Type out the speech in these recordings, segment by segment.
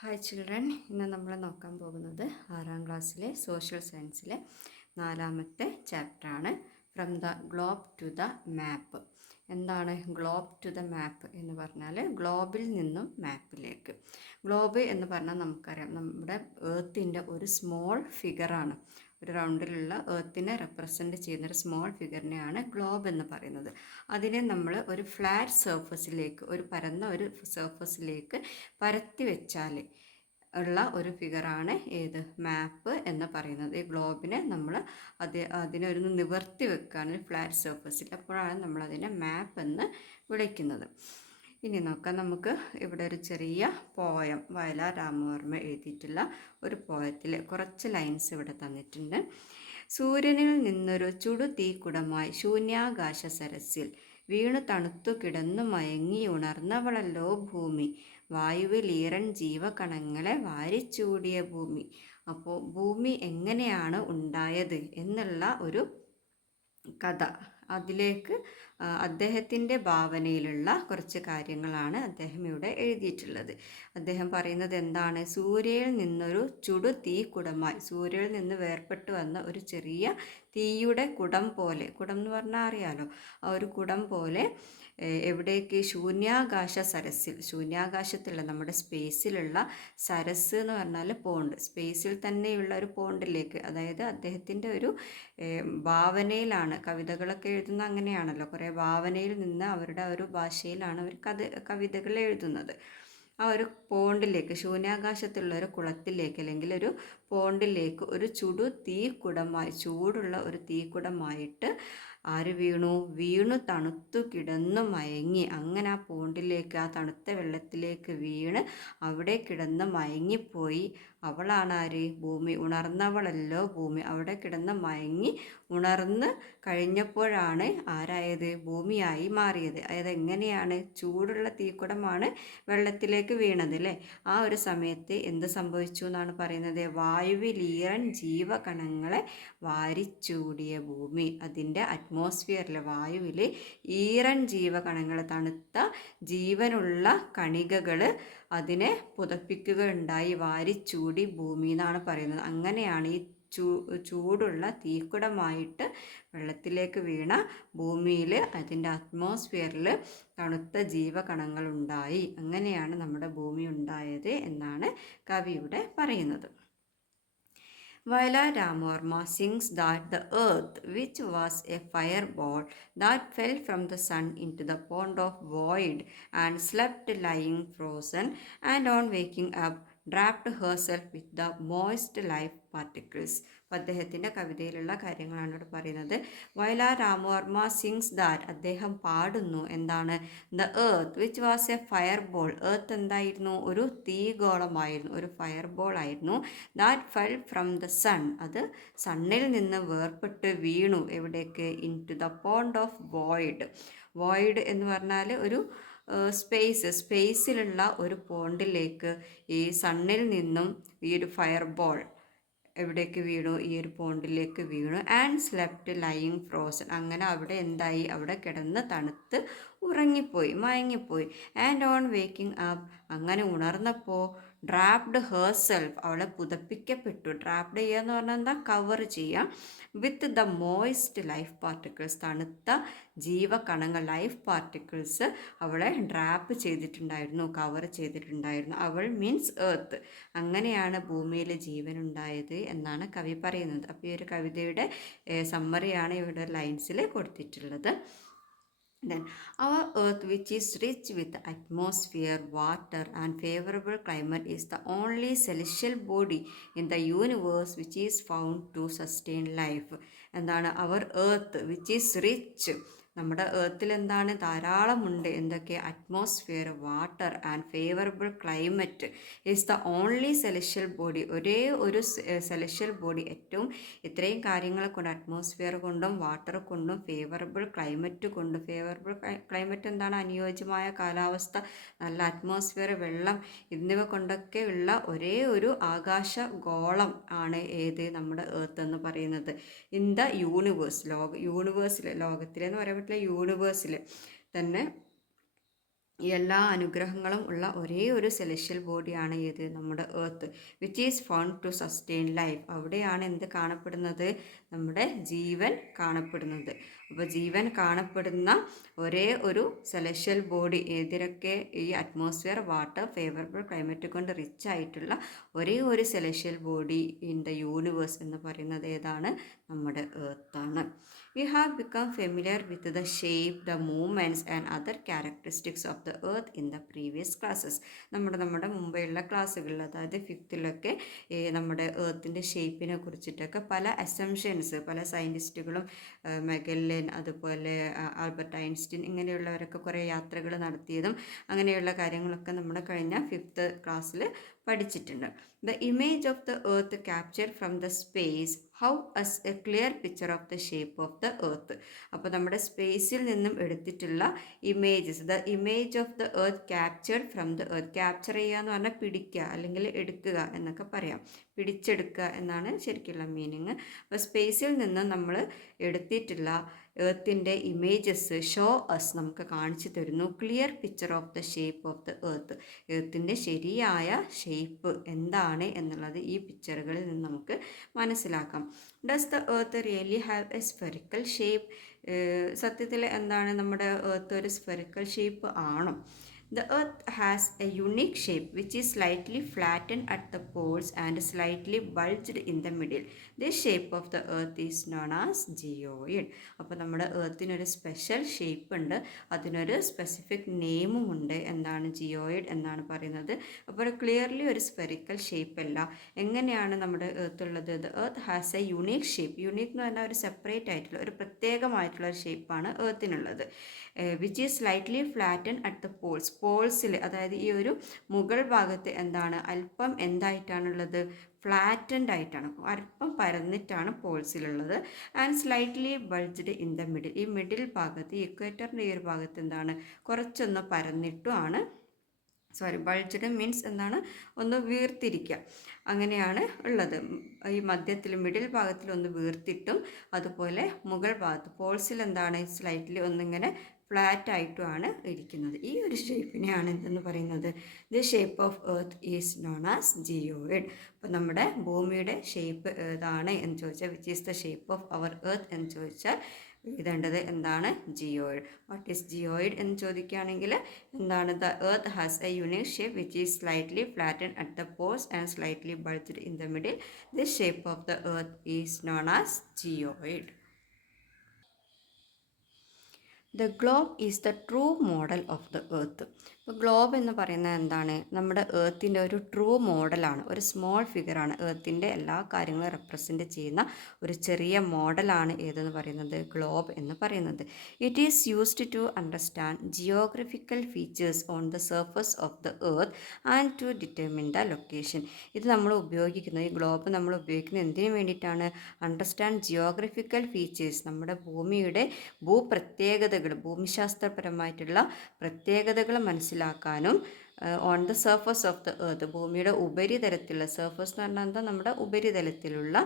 Hi children, ഇന്ന് നമ്മൾ നോക്കാൻ പോകുന്നത് 6ാം ക്ലാസ്സിലെ സോഷ്യൽ സയൻസിലെ 4ാമത്തെ ചാപ്റ്ററാണ് from the globe to the map. എന്താണ് ഗ്ലോബ് ടു ദ മാപ്പ് എന്ന് പറഞ്ഞാൽ ഗ്ലോബിൽ നിന്നും മാപ്പിലേക്ക്. ഗ്ലോബ് എന്ന് പറഞ്ഞാൽ നമുക്കറിയാം, നമ്മുടെ ഏർത്തിൻ്റെ ഒരു സ്മോൾ ഫിഗറാണ്. ഒരു റൗണ്ടിലുള്ള ഏർത്തിനെ റെപ്രസെൻ്റ് ചെയ്യുന്നൊരു സ്മോൾ ഫിഗറിനെയാണ് ഗ്ലോബ് എന്ന് പറയുന്നത്. അതിനെ നമ്മൾ ഒരു ഫ്ലാറ്റ് സർഫസിലേക്ക്, ഒരു പരന്ന ഒരു സർഫസിലേക്ക് പരത്തി വെച്ചാൽ ഉള്ള ഒരു ഫിഗറാണ് ഏത് മാപ്പ് എന്ന് പറയുന്നത്. ഈ ഗ്ലോബിനെ നമ്മൾ അതിനൊരു നിവർത്തി വെക്കുകയാണ് ഫ്ലാറ്റ് സർഫസിൽ, അപ്പോഴാണ് നമ്മളതിനെ മാപ്പ് എന്ന് വിളിക്കുന്നത്. ഇനി നോക്കാം, നമുക്ക് ഇവിടെ ഒരു ചെറിയ പോയം വയലാർ രാമവർമ്മ എഴുതിയിട്ടുള്ള ഒരു പോയത്തിൽ കുറച്ച് ലൈൻസ് ഇവിടെ തന്നിട്ടുണ്ട്. സൂര്യനിൽ നിന്നൊരു ചുടു തീക്കുടമായി ശൂന്യാകാശ സരസിൽ വീണു തണുത്തു കിടന്നു മയങ്ങി ഉണർന്നവളല്ലോ ഭൂമി, വായുവിൽ ഈറൻ ജീവകണങ്ങളെ വാരിച്ചൂടിയ ഭൂമി. അപ്പോൾ ഭൂമി എങ്ങനെയാണ് ഉണ്ടായത് എന്നുള്ള ഒരു കഥ, അതിലേക്ക് അദ്ദേഹത്തിൻ്റെ ഭാവനയിലുള്ള കുറച്ച് കാര്യങ്ങളാണ് അദ്ദേഹം ഇവിടെ എഴുതിയിട്ടുള്ളത്. അദ്ദേഹം പറയുന്നത് എന്താണ്? സൂര്യനിൽ നിന്നൊരു ചുടു തീ കുടമായി, സൂര്യനിൽ നിന്ന് വേർപെട്ട് വന്ന ഒരു ചെറിയ തീയുടെ കുടം പോലെ, കുടം എന്ന് പറഞ്ഞാൽ അറിയാലോ, ആ ഒരു കുടം പോലെ എവിടേക്ക്? ശൂന്യാകാശ സരസിൽ, ശൂന്യാകാശത്തുള്ള നമ്മുടെ സ്പേസിലുള്ള സരസ് എന്ന് പറഞ്ഞാൽ പോണ്ട്, സ്പേസിൽ തന്നെയുള്ള ഒരു പോണ്ടിലേക്ക്, അതായത് അദ്ദേഹത്തിൻ്റെ ഒരു ഭാവനയിലാണ്. കവിതകളൊക്കെ എഴുതുന്ന അങ്ങനെയാണല്ലോ, കുറേ ഭാവനയിൽ നിന്ന് അവരുടെ ഒരു ഭാഷയിലാണ് അവർ കവിതകൾ എഴുതുന്നത്. ആ ഒരു പോണ്ടിലേക്ക്, ശൂന്യാകാശത്തുള്ള ഒരു കുളത്തിലേക്ക് അല്ലെങ്കിൽ ഒരു പോണ്ടിലേക്ക് ഒരു ചുടു തീക്കുടമായി, ചൂടുള്ള ഒരു തീക്കുടമായിട്ട് ആര് വീണു തണുത്തു കിടന്നു മയങ്ങി. അങ്ങനെ ആ പോണ്ടിലേക്ക്, ആ തണുത്ത വെള്ളത്തിലേക്ക് വീണ് അവിടെ കിടന്ന് മയങ്ങിപ്പോയി. അവളാണ് ആര്? ഭൂമി. ഉണർന്നവളല്ലോ ഭൂമി. അവിടെ കിടന്ന് മയങ്ങി ഉണർന്ന് കഴിഞ്ഞപ്പോഴാണ് ആരായത്? ഭൂമിയായി മാറിയത്. അതായത് എങ്ങനെയാണ്? ചൂടുള്ള തീക്കുടമാണ് വെള്ളത്തിലേക്ക് വീണത് അല്ലേ? ആ ഒരു സമയത്ത് എന്ത് സംഭവിച്ചു എന്നാണ് പറയുന്നത്? വായുവിലീറൻ ജീവകണങ്ങളെ വാരിച്ചൂടിയ ഭൂമി. അതിൻ്റെ അറ്റ്മോസ്ഫിയറിലെ വായുവിൽ ഈറൻ ജീവകണങ്ങൾ, തണുത്ത ജീവനുള്ള കണികകൾ അതിനെ പുതപ്പിക്കുകയുണ്ടായി, വാരിച്ചൂടി ഭൂമി എന്നാണ് പറയുന്നത്. അങ്ങനെയാണ് ഈ ചൂടുള്ള തീക്കുടമായിട്ട് വെള്ളത്തിലേക്ക് വീണ ഭൂമിയിൽ, അതിൻ്റെ അറ്റ്മോസ്ഫിയറിൽ തണുത്ത ജീവകണങ്ങൾ ഉണ്ടായി. അങ്ങനെയാണ് നമ്മുടെ ഭൂമി ഉണ്ടായത് എന്നാണ് കവിയുടെ പറയുന്നത്. Vailar Ramarma sings that the earth, which was a fireball that fell from the sun into the pond of void and slept lying frozen, and on waking up wrapped herself with the moist life particles. അദ്ദേഹത്തിൻ്റെ കവിതയിലുള്ള കാര്യങ്ങളാണ് ഇവിടെ പറയുന്നത്. Vayalar Ramavarma sings that, അദ്ദേഹം പാടുന്നു എന്താണ്? The earth which was a fire ball, earth എന്തായിരുന്നു? ഒരു തീഗോളമായിരുന്നു, ഒരു ഫയർ ബോൾ ആയിരുന്നു. That fell from the sun, അത് സണ്ണിൽ നിന്ന് വേർപെട്ട് വീണു. എവിടേക്ക്? Into the pond of void. Void എന്ന് പറഞ്ഞാൽ ഒരു സ്പേസിലുള്ള ഒരു പോണ്ടിലേക്ക് ഈ സണ്ണിൽ നിന്നും ഈ ഒരു ഫയർ ബോൾ എവിടേക്ക് വീണു? ഈ ഒരു പോണ്ടിലേക്ക് വീണു. ആൻഡ് സ്ലെപ്റ്റ് ലൈയിങ് ഫ്രോസൺ, അങ്ങനെ അവിടെ എന്തായി? അവിടെ കിടന്ന് തണുത്ത് ഉറങ്ങിപ്പോയി, മയങ്ങിപ്പോയി. ആൻഡ് ഓൺ വേക്കിംഗ് അപ്പ്, അങ്ങനെ ഉണർന്നപ്പോൾ ഡ്രാപ്ഡ് ഹേർസെൽഫ്, അവളെ പുതപ്പിക്കപ്പെട്ടു. ഡ്രാപ്ഡ് ചെയ്യുക എന്ന് പറഞ്ഞാൽ എന്താ? കവർ ചെയ്യുക. With the moist life particles, തണുത്ത ജീവകണങ്ങൾ, ലൈഫ് പാർട്ടിക്കിൾസ് അവളെ ഡ്രാപ്പ് ചെയ്തിട്ടുണ്ടായിരുന്നു, കവർ ചെയ്തിട്ടുണ്ടായിരുന്നു. അവൾ മീൻസ് എർത്ത്. അങ്ങനെയാണ് ഭൂമിയിൽ ജീവൻ ഉണ്ടായത് എന്നാണ് കവി പറയുന്നത്. അപ്പോൾ ഈ ഒരു കവിതയുടെ സമ്മറിയാണ് ഇവിടെ ലൈൻസിൽ കൊടുത്തിട്ടുള്ളത്. Then our earth, which is rich with atmosphere, water and favorable climate, is the only celestial body in the universe which is found to sustain life. എന്താണ്? our earth which is rich, നമ്മുടെ ഏർത്തിൽ എന്താണ്? ധാരാളമുണ്ട്. എന്തൊക്കെ? Atmosphere, water and favourable climate is the only celestial body, ഒരേ ഒരു celestial body, ഏറ്റവും ഇത്രയും കാര്യങ്ങളെ കൊണ്ട്, അറ്റ്മോസ്ഫിയർ കൊണ്ടും വാട്ടർ കൊണ്ടും ഫേവറബിൾ ക്ലൈമറ്റ് കൊണ്ടും. ഫേവറബിൾ ക്ലൈമറ്റ് എന്താണ്? അനുയോജ്യമായ കാലാവസ്ഥ, നല്ല അറ്റ്മോസ്ഫിയർ, വെള്ളം എന്നിവ കൊണ്ടൊക്കെ ഉള്ള ഒരേ ഒരു ആകാശ ഗോളം ആണ് ഏത്? നമ്മുടെ ഏർത്ത് എന്ന് പറയുന്നത്. ഇൻ ദ യൂണിവേഴ്സ്, യൂണിവേഴ്സിൽ, ലോകത്തിലെന്ന് പറയാൻ പറ്റില്ല, യൂണിവേഴ്സിൽ തന്നെ ഈ എല്ലാ അനുഗ്രഹങ്ങളും ഉള്ള ഒരേ ഒരു സെലഷ്യൽ ബോഡിയാണ് ഏത് നമ്മുടെ earth, which is found to sustain life. അവിടെയാണ് എന്ത് കാണപ്പെടുന്നത്, നമ്മുടെ ജീവൻ കാണപ്പെടുന്നത്. അപ്പോൾ ജീവൻ കാണപ്പെടുന്ന ഒരേ ഒരു സെലഷ്യൽ ബോഡി ഏതിനൊക്കെ, ഈ അറ്റ്മോസ്ഫിയർ, വാട്ടർ, ഫേവറബിൾ ക്ലൈമറ്റ് കൊണ്ട് റിച്ച് ആയിട്ടുള്ള ഒരേ ഒരു celestial body in the universe എന്ന് പറയുന്നത് ഏതാണ്, നമ്മുടെ എർത്താണ്. We have become familiar with the shape, the movements and other characteristics of the earth in the previous classes. നമ്മുടെ മുമ്പെയുള്ള ക്ലാസ്സുകളിൽ, അതായത് ഫിഫ്ത്തിലൊക്കെ നമ്മുടെ എർത്തിൻ്റെ ഷേപ്പിനെ കുറിച്ചിട്ടൊക്കെ പല അസംഷൻസ് പല സയൻറ്റിസ്റ്റുകളും, മെഗല്ലൻ, അതുപോലെ ആൽബർട്ട് ഐൻസ്റ്റീൻ, ഇങ്ങനെയുള്ളവരൊക്കെ കുറേ യാത്രകൾ നടത്തിയതും അങ്ങനെയുള്ള കാര്യങ്ങളൊക്കെ നമ്മൾ കഴിഞ്ഞ ഫിഫ്ത്ത് ക്ലാസ്സിൽ പഠിച്ചിട്ടുണ്ട്. The image of the earth captured from the space how us a clear picture of the shape of the earth. അപ്പോൾ നമ്മുടെ സ്പേസിൽ നിന്നും എടുത്തിട്ടുള്ള images, the image of the earth captured from the earth. Capture ചെയ്യുക എന്ന് പറഞ്ഞാൽ പിടിക്കുക അല്ലെങ്കിൽ എടുക്കുക എന്നൊക്കെ പറയാം. പിടിച്ചെടുക്കുക എന്നാണ് ശരിക്കുള്ള മീനിങ്. അപ്പോൾ സ്പേസിൽ നിന്ന് നമ്മൾ എടുത്തിട്ടുള്ള എർത്തിൻ്റെ ഇമേജസ് ഷോ അസ്, നമുക്ക് കാണിച്ചു തരുന്നു clear picture of the shape of the earth. എർത്തിൻ്റെ ശരിയായ ഷേപ്പ് എന്താണ് എന്നുള്ളത് ഈ പിക്ചറുകളിൽ നിന്ന് നമുക്ക് മനസ്സിലാക്കാം. Does the earth really have a spherical shape? സത്യത്തിൽ എന്താണ്, നമ്മുടെ എർത്ത് ഒരു സ്ഫെറിക്കൽ ഷേപ്പ് ആണോ? The earth has a unique shape which is slightly flattened at the poles and slightly bulged in the middle. This shape of the earth is known as geoid. അപ്പോൾ നമ്മുടെ എർത്തിനൊരു special shape ഉണ്ട്, അതിനൊരു specific നെയിമും ഉണ്ട്. എന്താണ്, geoid എന്നാണ് പറയുന്നത്. അപ്പോൾ ക്ലിയർലി ഒരു സ്ഫെറിക്കൽ ഷേപ്പ് അല്ല. എങ്ങനെയാണ് നമ്മുടെ എർത്ത് ഉള്ളത്? The earth has a unique shape. Unique എന്ന് പറഞ്ഞാൽ ഒരു സെപ്പറേറ്റ് ആയിട്ടുള്ള ഒരു പ്രത്യേകമായിട്ടുള്ള ഒരു ഷേപ്പാണ് എർത്തിനുള്ളത്. Which is slightly flatten at the poles. പോൾസിൽ, അതായത് ഈ ഒരു മുകൾ ഭാഗത്ത് എന്താണ്, അല്പം എന്തായിട്ടാണുള്ളത്, ഫ്ലാറ്റൻഡ് ആയിട്ടാണ്, അല്പം പരന്നിട്ടാണ് പോൾസിലുള്ളത്. And slightly bulged in the middle. ഈ മിഡിൽ ഭാഗത്ത്, ഇക്വേറ്ററിൻ്റെ ഈ ഒരു ഭാഗത്ത് എന്താണ്, കുറച്ചൊന്ന് പരന്നിട്ടുമാണ്. ബൾജ്ഡ് മീൻസ് എന്താണ്, ഒന്ന് വീർത്തിരിക്കുക, അങ്ങനെയാണ് ഉള്ളത്. ഈ മധ്യത്തിൽ മിഡിൽ ഭാഗത്തിൽ ഒന്ന് വീർത്തിട്ടും, അതുപോലെ മുകൾ ഭാഗത്ത് പോൾസിൽ എന്താണ്, സ്ലൈറ്റ്ലി ഒന്നിങ്ങനെ ഫ്ലാറ്റ് ആയിട്ടുമാണ് ഇരിക്കുന്നത്. ഈ ഒരു ഷേപ്പിനെയാണ് എന്തെന്ന് പറയുന്നത്, the shape of earth is known as geoid. അപ്പോൾ നമ്മുടെ ഭൂമിയുടെ ഷേപ്പ് ഏതാണ് എന്ന് ചോദിച്ചാൽ, which is the shape of our earth എന്ന് ചോദിച്ചാൽ എഴുതേണ്ടത് എന്താണ്, ജിയോയിഡ്. വാട്ട് ഈസ് ജിയോയിഡ് എന്ന് ചോദിക്കുകയാണെങ്കിൽ എന്താണ്, the earth has A unique shape which is slightly flatten at the Paul's and slightly bulged in the middle. This shape of the earth is known as geoid. The globe is the true model of the earth. ഇപ്പോൾ globe എന്ന് പറയുന്നത് എന്താണ്, നമ്മുടെ എർത്തിൻ്റെ ഒരു true മോഡലാണ്, ഒരു small ഫിഗറാണ്. എർത്തിൻ്റെ എല്ലാ കാര്യങ്ങളും റെപ്രസെൻ്റ് ചെയ്യുന്ന ഒരു ചെറിയ മോഡലാണ് ഏതെന്ന് പറയുന്നത്, ഗ്ലോബ് എന്ന് പറയുന്നത്. It is used to understand geographical features on the surface of the earth and to determine the location. ഇത് നമ്മൾ ഉപയോഗിക്കുന്നത്, ഈ ഗ്ലോബ് നമ്മൾ ഉപയോഗിക്കുന്നത് എന്തിനു വേണ്ടിയിട്ടാണ്, അണ്ടർസ്റ്റാൻഡ് ജിയോഗ്രഫിക്കൽ ഫീച്ചേഴ്സ്, നമ്മുടെ ഭൂമിയുടെ ഭൂപ്രത്യേകതകൾ, ഭൂമിശാസ്ത്രപരമായിട്ടുള്ള പ്രത്യേകതകൾ മനസ്സിലാക്കാനും on the surface of the earth, ഭൂമിയുടെ ഉപരിതലത്തിലുള്ള, സർഫസ് എന്ന് പറഞ്ഞാൽ എന്താ, നമ്മുടെ ഉപരിതലത്തിലുള്ള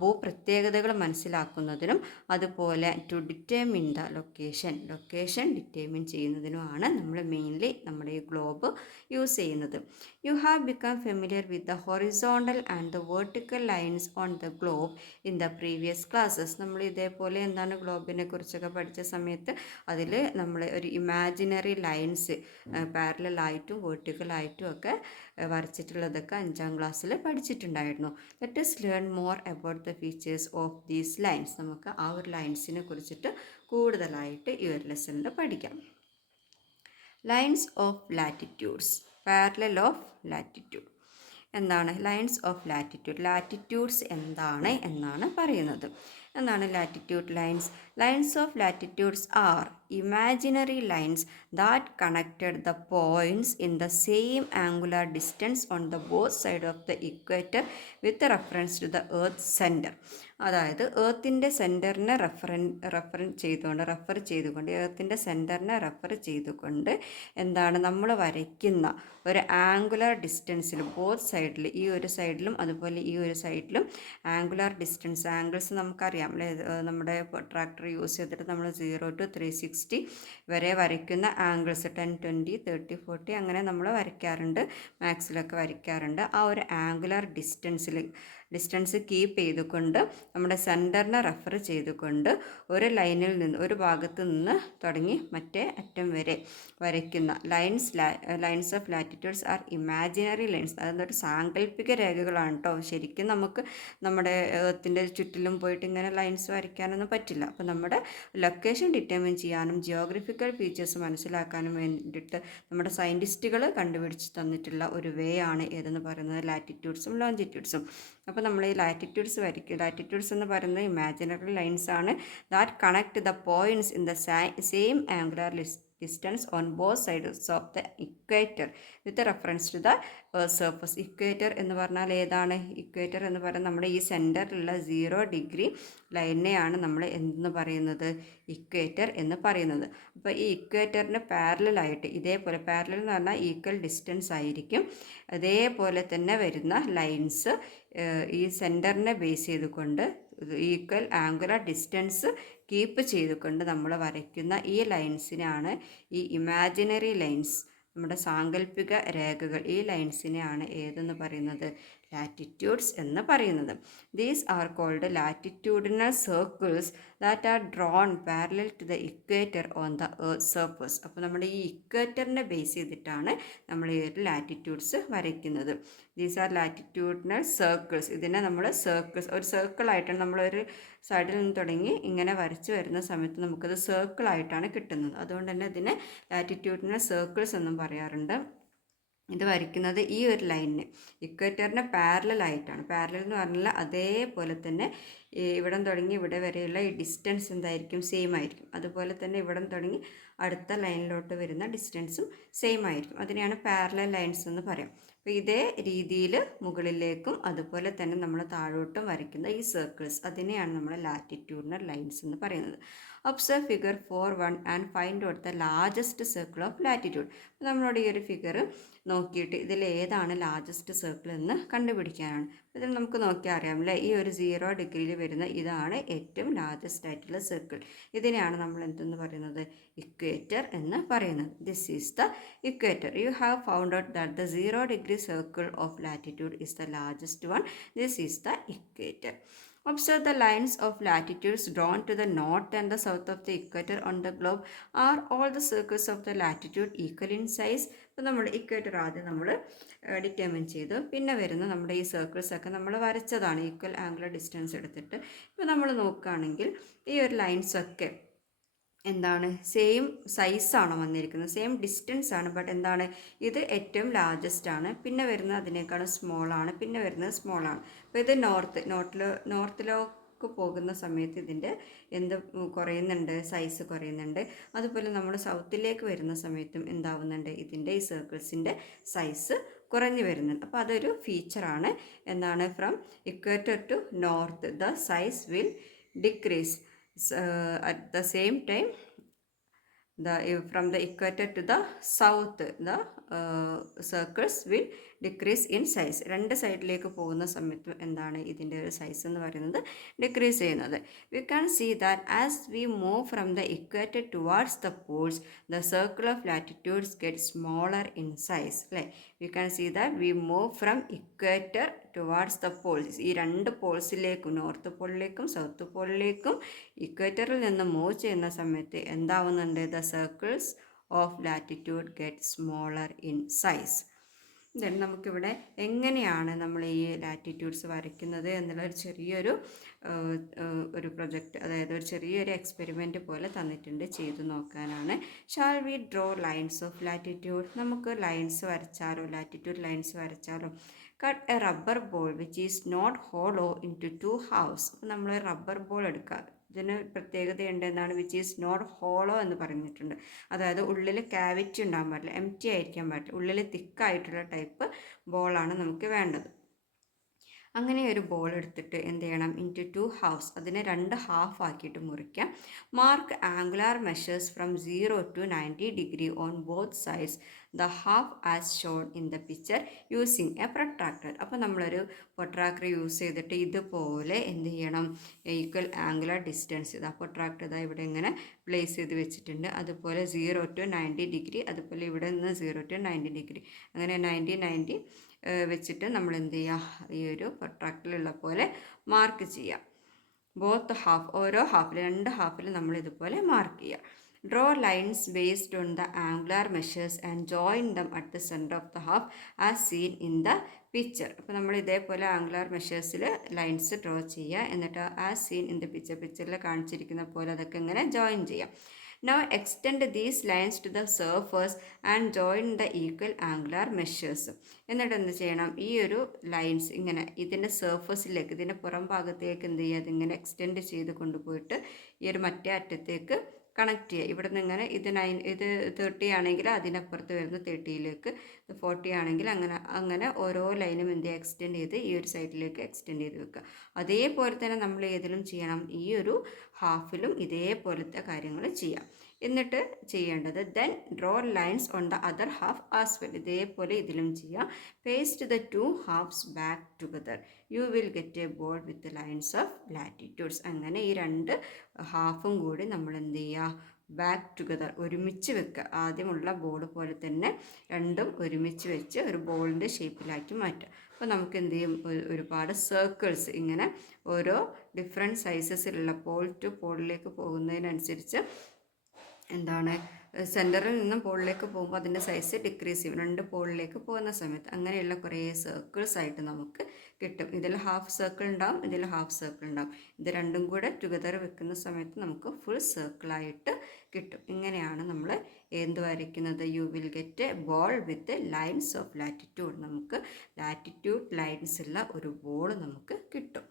ഭൂപ്രത്യേകതകൾ മനസ്സിലാക്കുന്നതിനും, അതുപോലെ to determine the location determine ചെയ്യുന്നതിനുമാണ് നമ്മൾ മെയിൻലി നമ്മുടെ ഈ ഗ്ലോബ് യൂസ് ചെയ്യുന്നത്. You have become familiar with the horizontal and the vertical lines on the globe in the previous classes. നമ്മൾ ഇതേപോലെ എന്താണ് ഗ്ലോബിനെ കുറിച്ചൊക്കെ പഠിച്ച സമയത്ത് അതിൽ നമ്മൾ ഒരു ഇമാജിനറി ലൈൻസ് പാരലലായിട്ടും വെർട്ടിക്കലായിട്ടും ഒക്കെ വരച്ചിട്ടുള്ളതൊക്കെ 5ാം ക്ലാസ്സിൽ പഠിച്ചിട്ടുണ്ടായിരുന്നു. Let us learn more about the features of these lines. നമുക്ക് ആ ഒരു ലൈൻസിനെ കുറിച്ചിട്ട് കൂടുതലായിട്ട് ഈ ഒരു ലെസണിൽ പഠിക്കാം. Lines of latitudes, parallel of latitude. എന്താണ് ലൈൻസ് ഓഫ് ലാറ്റിറ്റ്യൂഡ്? ലാറ്റിറ്റ്യൂഡ്സ് എന്താണ് എന്നാണ് പറയുന്നത്. എന്താണ് latitude lines? Lines of latitudes are imaginary lines that connected the points in the same angular distance on the both side of the equator with reference to the earth centre. അതായത് എർത്തിൻ്റെ സെൻറ്ററിനെ refer ചെയ്തുകൊണ്ട് എർത്തിൻ്റെ സെൻറ്ററിനെ refer ചെയ്തുകൊണ്ട് എന്താണ് നമ്മൾ വരയ്ക്കുന്ന ഒരു angular ഡിസ്റ്റൻസിൽ both സൈഡിൽ, ഈ ഒരു സൈഡിലും അതുപോലെ ഈ ഒരു സൈഡിലും ആംഗുലാർ ഡിസ്റ്റൻസ്, ആംഗിൾസ് നമുക്കറിയാം അല്ലേ, നമ്മുടെ ട്രാക്ടർ യൂസ് ചെയ്തിട്ട് നമ്മൾ 0 to 360 വരെ വരയ്ക്കുന്ന ആംഗിൾസ് 10, 20, 30, 40 അങ്ങനെ നമ്മൾ വരയ്ക്കാറുണ്ട്, മാത്സിലൊക്കെ വരയ്ക്കാറുണ്ട്. ആ ഒരു ആംഗുലർ ഡിസ്റ്റൻസ് കീപ്പ് ചെയ്തുകൊണ്ട് നമ്മുടെ സെൻറ്ററിനെ റെഫർ ചെയ്തുകൊണ്ട് ഒരു ലൈനിൽ നിന്ന് ഒരു ഭാഗത്ത് നിന്ന് തുടങ്ങി മറ്റേ അറ്റം വരെ വരയ്ക്കുന്ന lines of latitudes are imaginary lines. അതൊരു സാങ്കല്പിക രേഖകളാണ് കേട്ടോ. ശരിക്കും നമുക്ക് നമ്മുടെ എർത്തിൻ്റെ ചുറ്റിലും പോയിട്ട് ഇങ്ങനെ ലൈൻസ് വരയ്ക്കാനൊന്നും പറ്റില്ല. അപ്പോൾ നമ്മുടെ ലൊക്കേഷൻ ഡിറ്റർമിൻ ചെയ്യാനും ജിയോഗ്രഫിക്കൽ ഫീച്ചേഴ്സ് മനസ്സിലാക്കാനും വേണ്ടിയിട്ട് നമ്മുടെ സയൻറ്റിസ്റ്റുകൾ കണ്ടുപിടിച്ച് തന്നിട്ടുള്ള ഒരു വേ ആണ് ഏതെന്ന് പറയുന്നത് ലാറ്റിറ്റ്യൂഡ്സും ലോഞ്ചിറ്റ്യൂഡ്സും. അപ്പോൾ നമ്മൾ ഈ ലാറ്റിറ്റ്യൂഡ്സ് എന്ന് പറയുന്നത് ഇമാജിനറി ലൈൻസ് ആണ് that connect the points in the same angular distance on both sides of the equator with reference to the surface. Equator എന്ന് പറഞ്ഞാൽ ഏതാണ്? ഇക്വേറ്റർ എന്ന് പറയുന്നത് നമ്മുടെ ഈ സെൻറ്ററിലുള്ള 0 ഡിഗ്രി ലൈനെയാണ് നമ്മൾ എന്തെന്ന് പറയുന്നത്? ഇക്വേറ്റർ എന്ന് പറയുന്നത്. അപ്പോൾ ഈ ഇക്വേറ്ററിന് പാരലായിട്ട് ഇതേപോലെ, പാരലൽ എന്ന് പറഞ്ഞാൽ ഈക്വൽ ഡിസ്റ്റൻസ് ആയിരിക്കും, അതേപോലെ തന്നെ വരുന്ന ലൈൻസ് ഈ സെൻറ്ററിനെ ബേസ് ചെയ്തുകൊണ്ട് ഈക്വൽ ആംഗുലർ ഡിസ്റ്റൻസ് കീപ്പ് ചെയ്തുകൊണ്ട് നമ്മൾ വരയ്ക്കുന്ന ഈ ലൈൻസിനാണ് ഈ ഇമാജിനറി ലൈൻസ്, നമ്മുടെ സാങ്കല്പിക രേഖകൾ. ഈ ലൈൻസിനെയാണ് ഏതെന്ന് പറയുന്നത്? ലാറ്റിറ്റ്യൂഡ്സ് എന്ന് പറയുന്നത്. These are called latitudinal circles that are drawn parallel to the equator on the earth surface. അപ്പോൾ നമ്മുടെ ഈ ഇക്വേറ്ററിനെ ബേസ് ചെയ്തിട്ടാണ് നമ്മൾ ഈ ഒരു ലാറ്റിറ്റ്യൂഡ്സ് വരയ്ക്കുന്നത്. These are latitudinal circles. ഇതിനെ നമ്മൾ സർക്കിൾസ്, ഒരു സർക്കിളായിട്ടാണ് നമ്മളൊരു സൈഡിൽ നിന്ന് തുടങ്ങി ഇങ്ങനെ വരച്ച് വരുന്ന സമയത്ത് നമുക്കത് സർക്കിളായിട്ടാണ് കിട്ടുന്നത്. അതുകൊണ്ട് തന്നെ ഇതിനെ ലാറ്റിറ്റ്യൂഡിനൽ സർക്കിൾസ് എന്നും പറയാറുണ്ട്. ഇത് വരയ്ക്കുന്നത് ഈ ഒരു ലൈനിന് ഇക്വേറ്ററിന് പാരലായിട്ടാണ്. പാരലൽ എന്ന് പറഞ്ഞാൽ അതേപോലെ തന്നെ ഇവിടം തുടങ്ങി ഇവിടെ വരെയുള്ള ഈ ഡിസ്റ്റൻസ് എന്തായിരിക്കും? സെയിം ആയിരിക്കും. അതുപോലെ തന്നെ ഇവിടം തുടങ്ങി അടുത്ത ലൈനിലോട്ട് വരുന്ന ഡിസ്റ്റൻസും സെയിം ആയിരിക്കും. അതിനെയാണ് പാരലൽ ലൈൻസ് എന്ന് പറയാം. അപ്പോൾ ഇതേ രീതിയിൽ മുകളിലേക്കും അതുപോലെ തന്നെ നമ്മൾ താഴോട്ടും വരയ്ക്കുന്ന ഈ സർക്കിൾസ്, അതിനെയാണ് നമ്മൾ ലാറ്റിറ്റ്യൂഡിനൽ ലൈൻസ് എന്ന് പറയുന്നത്. Observe figure 4.1 and find out the largest circle of latitude. അപ്പോൾ നമ്മളോട് ഈ ഒരു ഫിഗർ നോക്കിയിട്ട് ഇതിൽ ഏതാണ് ലാർജസ്റ്റ് സർക്കിൾ എന്ന് കണ്ടുപിടിക്കാനാണ്. ഇതിൽ നമുക്ക് നോക്കിയാൽ അറിയാം അല്ലേ, ഈ ഒരു 0 ഡിഗ്രിയിൽ വരുന്ന ഇതാണ് ഏറ്റവും ലാർജസ്റ്റ് ആയിട്ടുള്ള സർക്കിൾ. ഇതിനെയാണ് നമ്മൾ എന്തെന്ന് പറയുന്നത്? ഇക്വേറ്റർ എന്ന് പറയുന്നത്. This is the equator. You have found out that the 0 degree circle of latitude is the largest one. This is the equator. Observe the lines of latitudes drawn to the north and the south of the equator on the globe. Are all the circles of the latitude equal in size? ഇപ്പോൾ നമ്മൾ equator ആദ്യം നമ്മൾ determine ചെയ്തു. പിന്നെ വരുന്ന നമ്മുടെ ഈ സർക്കിൾസൊക്കെ നമ്മൾ വരച്ചതാണ് ഈക്വൽ ആംഗുലർ ഡിസ്റ്റൻസ് എടുത്തിട്ട്. ഇപ്പോൾ നമ്മൾ നോക്കുകയാണെങ്കിൽ ഈ ഒരു ലൈൻസൊക്കെ എന്താണ്? സെയിം സൈസാണ് വന്നിരിക്കുന്നത്, സെയിം ഡിസ്റ്റൻസ് ആണ്. ബട്ട് എന്താണ്? ഇത് ഏറ്റവും ലാർജസ്റ്റ് ആണ്, പിന്നെ വരുന്നത് അതിനേക്കാളും സ്മോളാണ്, പിന്നെ വരുന്നത് സ്മോളാണ്. അപ്പോൾ ഇത് നോർത്തിലേക്ക് പോകുന്ന സമയത്ത് ഇതിൻ്റെ എന്ത് കുറയുന്നുണ്ട്? സൈസ് കുറയുന്നുണ്ട്. അതുപോലെ നമ്മൾ സൗത്തിലേക്ക് വരുന്ന സമയത്തും എന്താവുന്നുണ്ട്? ഇതിൻ്റെ ഈ സർക്കിൾസിൻ്റെ സൈസ് കുറഞ്ഞു വരുന്നുണ്ട്. അപ്പോൾ അതൊരു ഫീച്ചറാണ്. എന്താണ്? From equator to north the size will decrease. At the same time, from the equator to the south, the circles will decrease in size. രണ്ട് സൈഡിലേക്ക് പോകുന്ന സമയത്ത് എന്താണ്? ഇതിൻ്റെ ഒരു സൈസ് എന്ന് പറയുന്നത് ഡിക്രീസ് ചെയ്യുന്നത്. We can see that as we move from the equator towards the poles, the circle of latitudes gets smaller in size. അല്ലേ? We can see that we move from equator towards the poles. ഈ രണ്ട് പോൾസിലേക്കും, north പോളിലേക്കും south പോളിലേക്കും ഇക്വേറ്ററിൽ നിന്ന് move ചെയ്യുന്ന സമയത്ത് എന്താവുന്നുണ്ട്? The circles of latitude get smaller in size. Then നമുക്കിവിടെ എങ്ങനെയാണ് നമ്മൾ ഈ ലാറ്റിറ്റ്യൂഡ്സ് വരയ്ക്കുന്നത് എന്നുള്ളൊരു ചെറിയൊരു പ്രൊജക്റ്റ്, അതായത് ഒരു ചെറിയൊരു എക്സ്പെരിമെൻറ്റ് പോലെ തന്നിട്ടുണ്ട്, ചെയ്തു നോക്കാനാണ്. Shall we draw lines of latitude? നമുക്ക് ലൈൻസ് വരച്ചാലോ, ലാറ്റിറ്റ്യൂഡ് ലൈൻസ് വരച്ചാലോ? Cut a rubber ball which is not hollow into 2 halves. അപ്പോൾ നമ്മൾ റബ്ബർ ബോൾ എടുക്കുക. ഇതിന് പ്രത്യേകതയുണ്ട്. എന്താണ്? വിച്ച് ഈസ് നോട്ട് ഹോളോ എന്ന് പറഞ്ഞിട്ടുണ്ട്. അതായത് ഉള്ളിൽ ക്യാവിറ്റി ഉണ്ടാകാൻ പാടില്ല, എം ടി ആയിരിക്കാൻ പാടില്ല, ഉള്ളിൽ തിക്കായിട്ടുള്ള ടൈപ്പ് ബോളാണ് നമുക്ക് വേണ്ടത്. അങ്ങനെ ഒരു ബോൾ എടുത്തിട്ട് എന്ത് ചെയ്യണം, ഇൻറ്റു 2 ഹാഫ്സ്, അതിനെ 2 ഹാഫ് ആക്കിയിട്ട് മുറിക്കാം. Mark angular measures from 0 to 90 degree on both sides the half as shown in the picture using a protractor. അപ്പോൾ നമ്മളൊരു പ്രൊട്രാക്ടർ യൂസ് ചെയ്തിട്ട് ഇതുപോലെ എന്ത് ചെയ്യണം, ഈക്വൽ ആംഗുലാർ ഡിസ്റ്റൻസ്, ഇതാ പ്രൊട്രാക്ടർ ഇതാ ഇവിടെ ഇങ്ങനെ പ്ലേസ് ചെയ്ത് വെച്ചിട്ടുണ്ട്. അതുപോലെ 0 to 90 ഡിഗ്രി, അതുപോലെ ഇവിടെ നിന്ന് 0 to 90 ഡിഗ്രി, അങ്ങനെ 90 വെച്ചിട്ട് നമ്മൾ എന്ത് ചെയ്യുക, ഈ ഒരു പ്രൊട്രാക്ടറിലുള്ള പോലെ മാർക്ക് ചെയ്യുക. ബോത്ത് ഹാഫ്, ഓരോ ഹാഫിൽ 2 ഹാഫിൽ നമ്മൾ ഇതുപോലെ മാർക്ക് ചെയ്യുക. Draw lines based on the angular measures and join dum at the centre of the half as scene in the picture. അപ്പോൾ നമ്മൾ ഇതേപോലെ ആംഗുലാർ മെഷേഴ്സിൽ ലൈൻസ് ഡ്രോ ചെയ്യുക, എന്നിട്ട് ആസ് സീൻ ഇൻ ദ പിക്ചറിൽ കാണിച്ചിരിക്കുന്ന പോലെ അതൊക്കെ ഇങ്ങനെ ജോയിൻ ചെയ്യാം. Now extend these lines to the surface and join the equal angular measures. എന്നിട്ട് എന്ത് ചെയ്യണം, ഈ ഒരു ലൈൻസ് ഇങ്ങനെ ഇതിൻ്റെ സർഫസിലേക്ക്, ഇതിൻ്റെ പുറം ഭാഗത്തേക്ക് എന്ത് ചെയ്യുക, അതിങ്ങനെ എക്സ്റ്റെൻഡ് ചെയ്ത് കൊണ്ടുപോയിട്ട് ഈ ഒരു മറ്റേ അറ്റത്തേക്ക് കണക്ട് ചെയ്യുക. ഇവിടെ നിന്ന് ഇങ്ങനെ ഇത് 30 ആണെങ്കിൽ അതിനപ്പുറത്ത് വരുന്ന 30യിലേക്ക്, ഇത് 40 ആണെങ്കിൽ അങ്ങനെ ഓരോ ലൈനും എന്ത് ചെയ്യുക, എക്സ്റ്റെൻഡ് ചെയ്ത് ഈ ഒരു സൈഡിലേക്ക് എക്സ്റ്റെൻഡ് ചെയ്ത് വെക്കുക. അതേപോലെ തന്നെ നമ്മൾ ഏതിലും ചെയ്യണം, ഈ ഒരു ഹാഫിലും ഇതേപോലത്തെ കാര്യങ്ങൾ ചെയ്യാം. എന്നിട്ട് ചെയ്യേണ്ടത് then draw lines on the other half as well, ഇതേപോലെ ഇതിലും ചെയ്യാം. Paste the 2 halves back together, you will get A ball with lines of latitudes. അങ്ങനെ ഈ 2 ഹാഫും കൂടി നമ്മൾ എന്ത് ചെയ്യുക, ബാക്ക് ടുഗദർ ഒരുമിച്ച് വെക്കുക. ആദ്യമുള്ള ബോൾ പോലെ തന്നെ രണ്ടും ഒരുമിച്ച് വെച്ച് ഒരു ബോളിൻ്റെ ഷേപ്പിലാക്കി മാറ്റുക. അപ്പോൾ നമുക്ക് എന്ത് ചെയ്യും, ഒരുപാട് സർക്കിൾസ് ഇങ്ങനെ ഓരോ ഡിഫറെൻറ്റ് സൈസസിലുള്ള പോൾ ടു പോളിലേക്ക് പോകുന്നതിനനുസരിച്ച് എന്താണ്, സെൻറ്ററിൽ നിന്നും പോളിലേക്ക് പോകുമ്പോൾ അതിൻ്റെ സൈസ് ഡിക്രീസ് ചെയ്യും. 2 പോളിലേക്ക് പോകുന്ന സമയത്ത് അങ്ങനെയുള്ള കുറേ സർക്കിൾസ് ആയിട്ട് നമുക്ക് കിട്ടും. ഇതിൽ ഹാഫ് സർക്കിൾ ഉണ്ടാവും, ഇതിൽ ഹാഫ് സർക്കിൾ ഉണ്ടാവും. ഇത് രണ്ടും കൂടെ ടുഗദർ വെക്കുന്ന സമയത്ത് നമുക്ക് ഫുൾ സർക്കിളായിട്ട് കിട്ടും. ഇങ്ങനെയാണ് നമ്മൾ എന്ത് വരയ്ക്കുന്നത്, you will get A ball with lines of latitude. നമുക്ക് ലാറ്റിറ്റ്യൂഡ് ലൈൻസ് ഉള്ള ഒരു ബോൾ നമുക്ക് കിട്ടും.